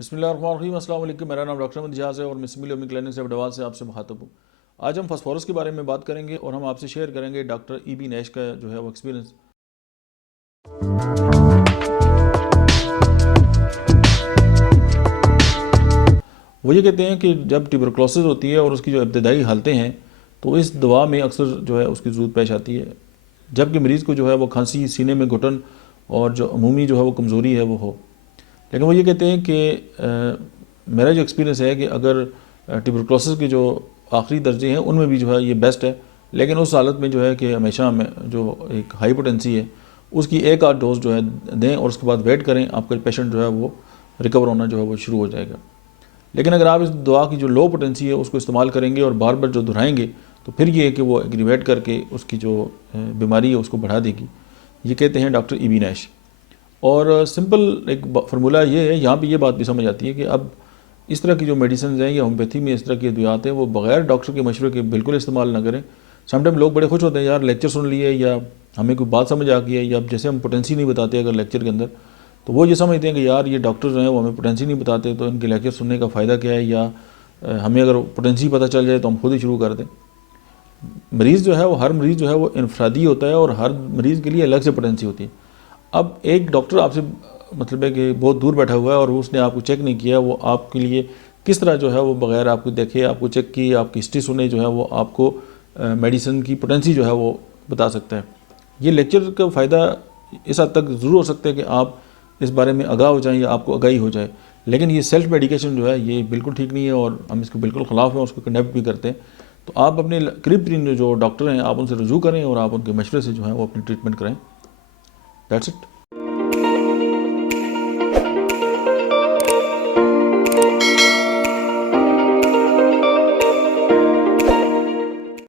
بسم اللہ الرحمن الرحیم۔ السلام علیکم، میرا نام ڈاکٹر احمد جہاز ہے اور میں سمل یومی کلینک سے ایڈوانس سے آپ سے مخاطب ہوں۔ آج ہم فاسفورس کے بارے میں بات کریں گے اور ہم آپ سے شیئر کریں گے ڈاکٹر ای بی نیش کا جو ہے وہ ایکسپیرینس۔ وہ یہ کہتے ہیں کہ جب ٹیوبرکلوسس ہوتی ہے اور اس کی جو ابتدائی حالتیں ہیں تو اس دوا میں اکثر جو ہے اس کی ضرورت پیش آتی ہے، جبکہ مریض کو جو ہے وہ کھانسی، سینے میں گھٹن اور جو عمومی جو ہے وہ کمزوری ہے وہ ہو۔ لیکن وہ یہ کہتے ہیں کہ میرا جو ایکسپیرینس ہے کہ اگر ٹیوبرکلوسس کے جو آخری درجے ہیں ان میں بھی جو ہے یہ بیسٹ ہے، لیکن اس حالت میں جو ہے کہ ہمیشہ ہمیں جو ایک ہائی پوٹینسی ہے اس کی ایک آدھ ڈوز جو ہے دیں اور اس کے بعد ویٹ کریں، آپ کا پیشنٹ جو ہے وہ ریکور ہونا جو ہے وہ شروع ہو جائے گا۔ لیکن اگر آپ اس دوا کی جو لو پوٹینسی ہے اس کو استعمال کریں گے اور بار بار جو دہرائیں گے تو پھر یہ ہے کہ وہ ایگریویٹ کر کے اس کی جو بیماری ہے اس کو بڑھا دے گی۔ یہ کہتے ہیں ڈاکٹر ای بی نیش۔ اور سمپل ایک فارمولہ یہ ہے، یہاں پہ یہ بات بھی سمجھ آتی ہے کہ اب اس طرح کی جو میڈیسنز ہیں یا ہومیوپیتھی میں اس طرح کی ادویات ہیں وہ بغیر ڈاکٹر کے مشورے کے بالکل استعمال نہ کریں۔ سم ٹائم لوگ بڑے خوش ہوتے ہیں، یار لیکچر سن لیے یا ہمیں کوئی بات سمجھ آ گئی ہے، یا جیسے ہم پوٹینسی نہیں بتاتے اگر لیکچر کے اندر تو وہ یہ سمجھتے ہیں کہ یار یہ ڈاکٹر ہیں وہ ہمیں پوٹینسی نہیں بتاتے تو ان کے لیکچر سننے کا فائدہ کیا ہے، یا ہمیں اگر پوٹینسی پتہ چل جائے تو ہم خود ہی شروع کر دیں۔ مریض جو ہے وہ ہر مریض جو ہے وہ انفرادی ہوتا ہے اور ہر مریض کے لیے الگ سے پوٹینسی ہوتی ہے۔ اب ایک ڈاکٹر آپ سے مطلب ہے کہ بہت دور بیٹھا ہوا ہے اور اس نے آپ کو چیک نہیں کیا، وہ آپ کے لیے کس طرح جو ہے وہ بغیر آپ کو دیکھے، آپ کو چیک کی، آپ کی ہسٹری سنے جو ہے وہ آپ کو میڈیسن کی پوٹینسی جو ہے وہ بتا سکتا ہے۔ یہ لیکچر کا فائدہ اس حد تک ضرور ہو سکتا ہے کہ آپ اس بارے میں آگاہ ہو جائیں یا آپ کو آگاہی ہو جائے، لیکن یہ سیلف میڈیکیشن جو ہے یہ بالکل ٹھیک نہیں ہے اور ہم اس کے بالکل خلاف ہیں، اس کو کنڈیمن بھی کرتے ہیں۔ تو آپ اپنے قریب ترین جو ڈاکٹر ہیں آپ ان سے رجوع کریں اور آپ ان کے مشورے سے جو ہے وہ اپنی ٹریٹمنٹ کریں۔ That's it.